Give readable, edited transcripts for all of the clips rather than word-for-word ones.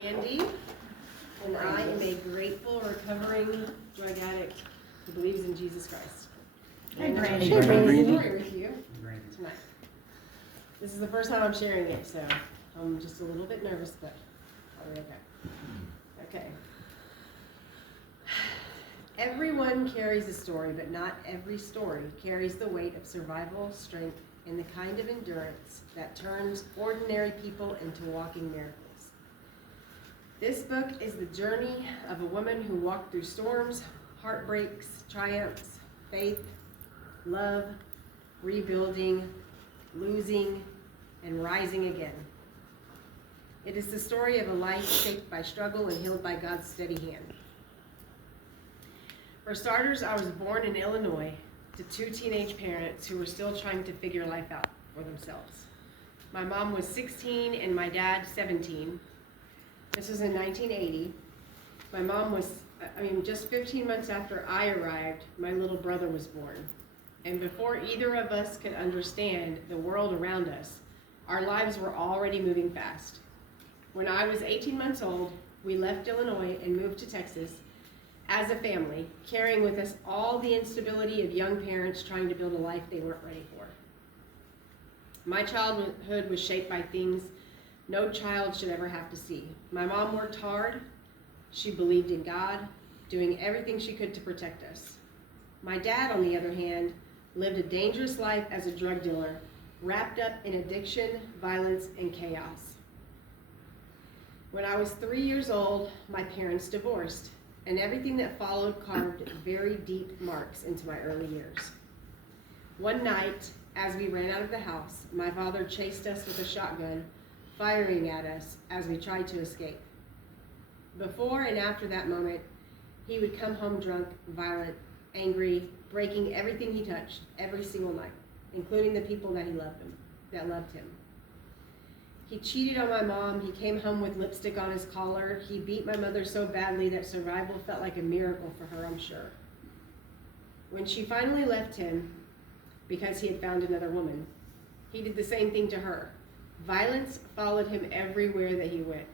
Andy, and I am a grateful, recovering drug addict who believes in Jesus Christ. Hey, Brandy. I'm sharing a story with you tonight. This is the first time I'm sharing it, so I'm just a little bit nervous, but I'll be okay. Okay. Everyone carries a story, but not every story carries the weight of survival, strength, and the kind of endurance that turns ordinary people into walking miracles. This book is the journey of a woman who walked through storms, heartbreaks, triumphs, faith, love, rebuilding, losing, and rising again. It is the story of a life shaped by struggle and healed by God's steady hand. For starters, I was born in Illinois to two teenage parents who were still trying to figure life out for themselves. My mom was 16 and my dad 17. This was in 1980. My mom was, just 15 months after I arrived, my little brother was born. And before either of us could understand the world around us, our lives were already moving fast. When I was 18 months old, we left Illinois and moved to Texas as a family, carrying with us all the instability of young parents trying to build a life they weren't ready for. My childhood was shaped by things no child should ever have to see. My mom worked hard. She believed in God, doing everything she could to protect us. My dad, on the other hand, lived a dangerous life as a drug dealer, wrapped up in addiction, violence, and chaos. When I was 3 years old, my parents divorced, and everything that followed carved very deep marks into my early years. One night, as we ran out of the house, my father chased us with a shotgun, firing at us as we tried to escape. Before and after that moment, he would come home drunk, violent, angry, breaking everything he touched every single night, including the people that loved him. He cheated on my mom. He came home with lipstick on his collar. He beat my mother so badly that survival felt like a miracle for her, I'm sure. When she finally left him because he had found another woman, he did the same thing to her. Violence followed him everywhere that he went.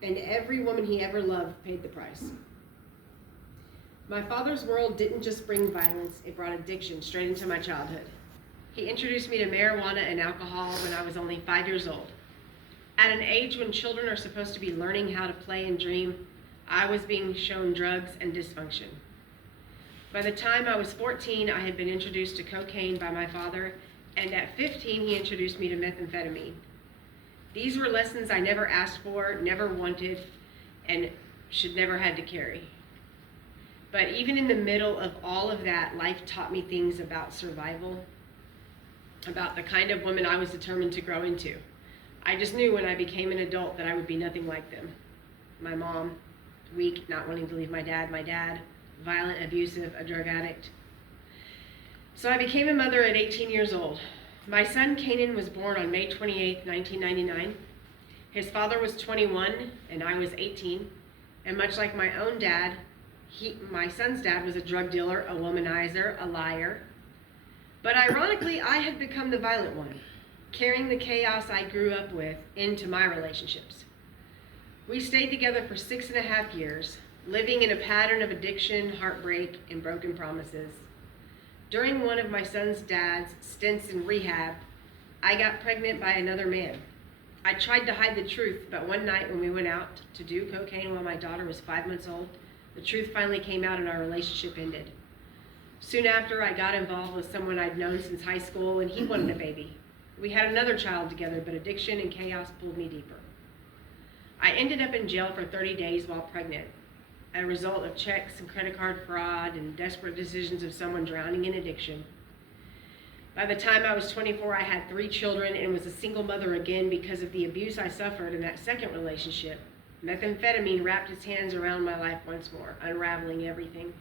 And every woman he ever loved paid the price. My father's world didn't just bring violence, it brought addiction straight into my childhood. He introduced me to marijuana and alcohol when I was only 5 years old. At an age when children are supposed to be learning how to play and dream, I was being shown drugs and dysfunction. By the time I was 14, I had been introduced to cocaine by my father, and at 15, he introduced me to methamphetamine. These were lessons I never asked for, never wanted, and should never had to carry. But even in the middle of all of that, life taught me things about survival, about the kind of woman I was determined to grow into. I just knew when I became an adult that I would be nothing like them. My mom, weak, not wanting to leave my dad, violent, abusive, a drug addict. So I became a mother at 18 years old. My son Canaan was born on May 28, 1999. His father was 21 and I was 18. And much like my own dad, my son's dad was a drug dealer, a womanizer, a liar. But ironically, I had become the violent one, carrying the chaos I grew up with into my relationships. We stayed together for 6.5 years, living in a pattern of addiction, heartbreak, and broken promises. During one of my son's dad's stints in rehab, I got pregnant by another man. I tried to hide the truth, but one night when we went out to do cocaine while my daughter was 5 months old, the truth finally came out and our relationship ended. Soon after, I got involved with someone I'd known since high school, and he wanted a baby. We had another child together, but addiction and chaos pulled me deeper. I ended up in jail for 30 days while pregnant, a result of checks and credit card fraud and desperate decisions of someone drowning in addiction. By the time I was 24, I had 3 children and was a single mother again because of the abuse I suffered in that second relationship. Methamphetamine wrapped its hands around my life once more, unraveling everything.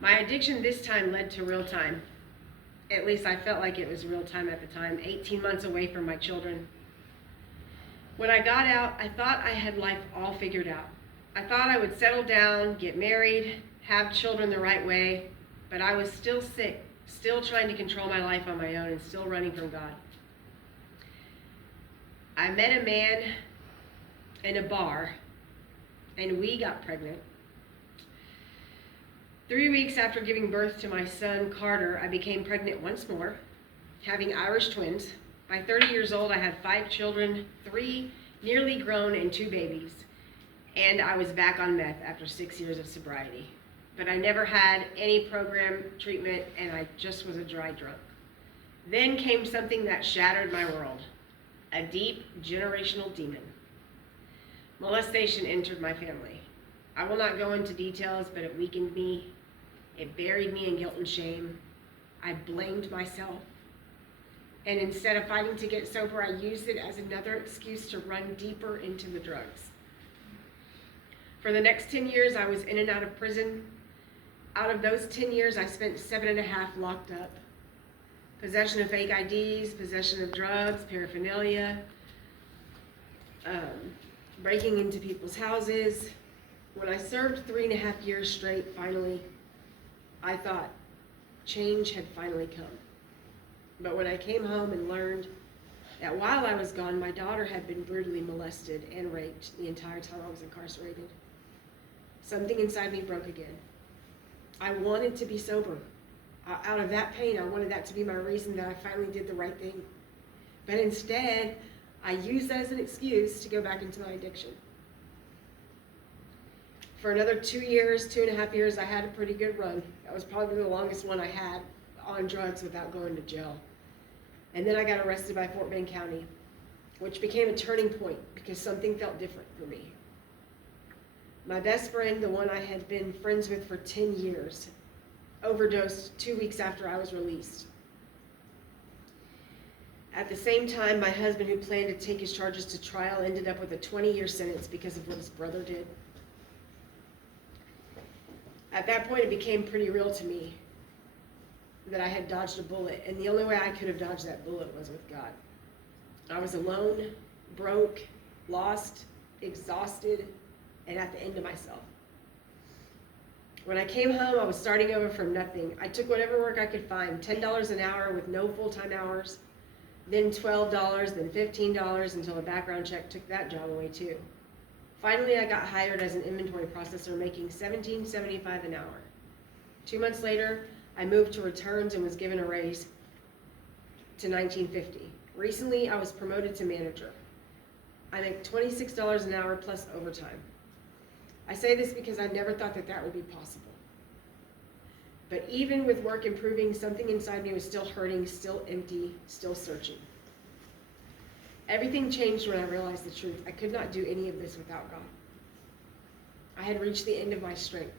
My addiction this time led to real time. At least I felt like it was real time at the time, 18 months away from my children. When I got out, I thought I had life all figured out. I thought I would settle down, get married, have children the right way, but I was still sick still trying to control my life on my own and still running from God. I met a man in a bar, and we got pregnant. 3 weeks after giving birth to my son, Carter, I became pregnant once more, having Irish twins. By 30 years old, I had 5 children, 3 nearly grown and 2 babies. And I was back on meth after 6 years of sobriety. But I never had any program treatment, and I just was a dry drunk. Then came something that shattered my world, a deep generational demon. Molestation entered my family. I will not go into details, but it weakened me. It buried me in guilt and shame. I blamed myself. And instead of fighting to get sober, I used it as another excuse to run deeper into the drugs. For the next 10 years, I was in and out of prison. Out of those 10 years, I spent 7.5 locked up. Possession of fake IDs, possession of drugs, paraphernalia, breaking into people's houses. When I served 3.5 years straight, finally, I thought change had finally come. But when I came home and learned that while I was gone, my daughter had been brutally molested and raped the entire time I was incarcerated, something inside me broke again. I wanted to be sober. Out of that pain, I wanted that to be my reason that I finally did the right thing. But instead, I used that as an excuse to go back into my addiction. For another 2 years, 2.5 years, I had a pretty good run. That was probably the longest one I had on drugs without going to jail. And then I got arrested by Fort Bend County, which became a turning point because something felt different for me. My best friend, the one I had been friends with for 10 years, overdosed 2 weeks after I was released. At the same time, my husband, who planned to take his charges to trial, ended up with a 20-year sentence because of what his brother did. At that point, it became pretty real to me that I had dodged a bullet, and the only way I could have dodged that bullet was with God. I was alone, broke, lost, exhausted, and at the end of myself. When I came home, I was starting over from nothing. I took whatever work I could find, $10 an hour with no full-time hours, then $12, then $15 until a background check took that job away too. Finally, I got hired as an inventory processor, making $17.75 an hour. 2 months later, I moved to returns and was given a raise to $19.50. Recently, I was promoted to manager. I make $26 an hour plus overtime. I say this because I never thought that would be possible. But even with work improving, something inside me was still hurting, still empty, still searching. Everything changed when I realized the truth. I could not do any of this without God. I had reached the end of my strength.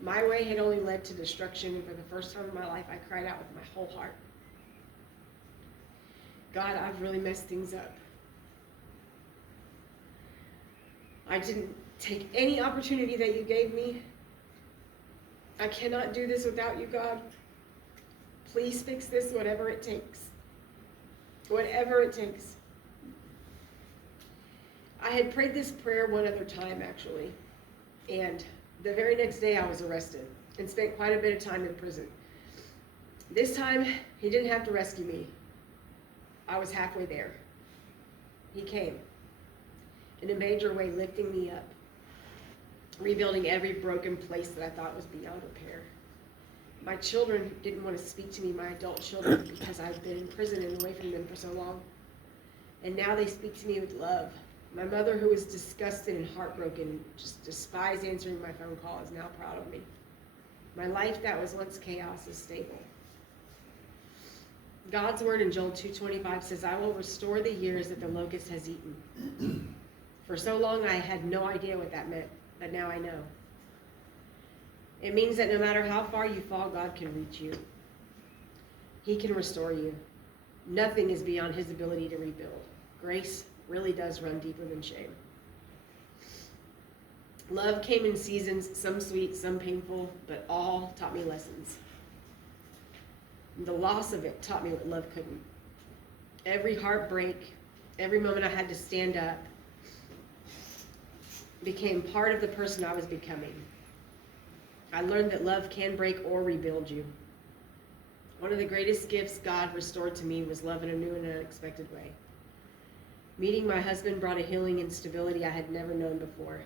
My way had only led to destruction, and for the first time in my life, I cried out with my whole heart. God, I've really messed things up. I didn't take any opportunity that you gave me. I cannot do this without you, God. Please fix this, whatever it takes. Whatever it takes. I had prayed this prayer one other time, actually, and the very next day I was arrested and spent quite a bit of time in prison. This time, he didn't have to rescue me. I was halfway there. He came in a major way, lifting me up, rebuilding every broken place that I thought was beyond repair. My children didn't want to speak to me, my adult children, because I've been in prison and away from them for so long. And now they speak to me with love. My mother, who was disgusted and heartbroken, just despised answering my phone call, is now proud of me. My life that was once chaos is stable. God's word in Joel 2:25 says, I will restore the years that the locust has eaten. For so long I had no idea what that meant, but now I know. It means that no matter how far you fall, God can reach you. He can restore you. Nothing is beyond his ability to rebuild. Grace really does run deeper than shame. Love came in seasons, some sweet, some painful, but all taught me lessons. The loss of it taught me what love couldn't. Every heartbreak, every moment I had to stand up, became part of the person I was becoming. I learned that love can break or rebuild you. One of the greatest gifts God restored to me was love in a new and unexpected way. Meeting my husband brought a healing and stability I had never known before.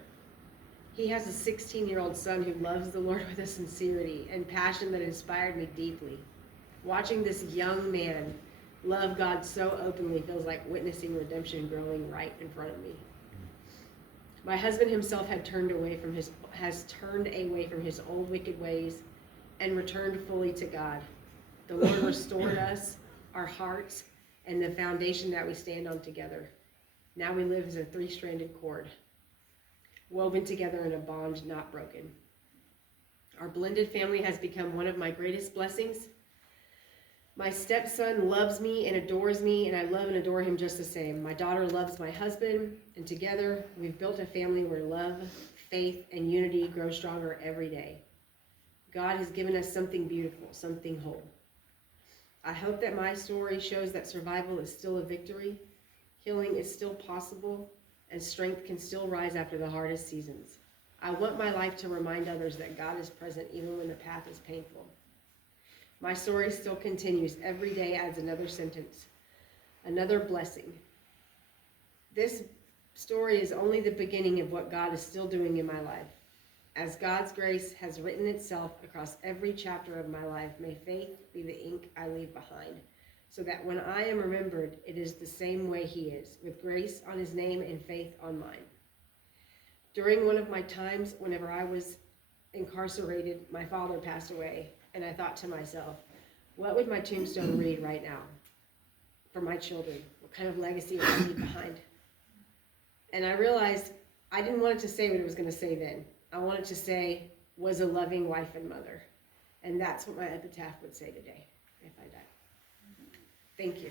He has a 16-year-old son who loves the Lord with a sincerity and passion that inspired me deeply. Watching this young man love God so openly feels like witnessing redemption growing right in front of me. My husband himself has turned away from his old wicked ways and returned fully to God. The Lord restored us, our hearts, and the foundation that we stand on together. Now we live as a three-stranded cord, woven together in a bond not broken. Our blended family has become one of my greatest blessings. My stepson loves me and adores me, and I love and adore him just the same. My daughter loves my husband, and together we've built a family where love, faith, and unity grow stronger every day. God has given us something beautiful, something whole. I hope that my story shows that survival is still a victory, healing is still possible, and strength can still rise after the hardest seasons. I want my life to remind others that God is present even when the path is painful. My story still continues. Every day adds another sentence, another blessing. This story is only the beginning of what God is still doing in my life. As God's grace has written itself across every chapter of my life, may faith be the ink I leave behind, so that when I am remembered, it is the same way He is, with grace on His name and faith on mine. During one of my times, whenever I was incarcerated, my father passed away, and I thought to myself, what would my tombstone read right now for my children? What kind of legacy would I leave behind? And I realized I didn't want it to say what it was going to say then. I wanted to say, was a loving wife and mother. And that's what my epitaph would say today, if I die. Thank you.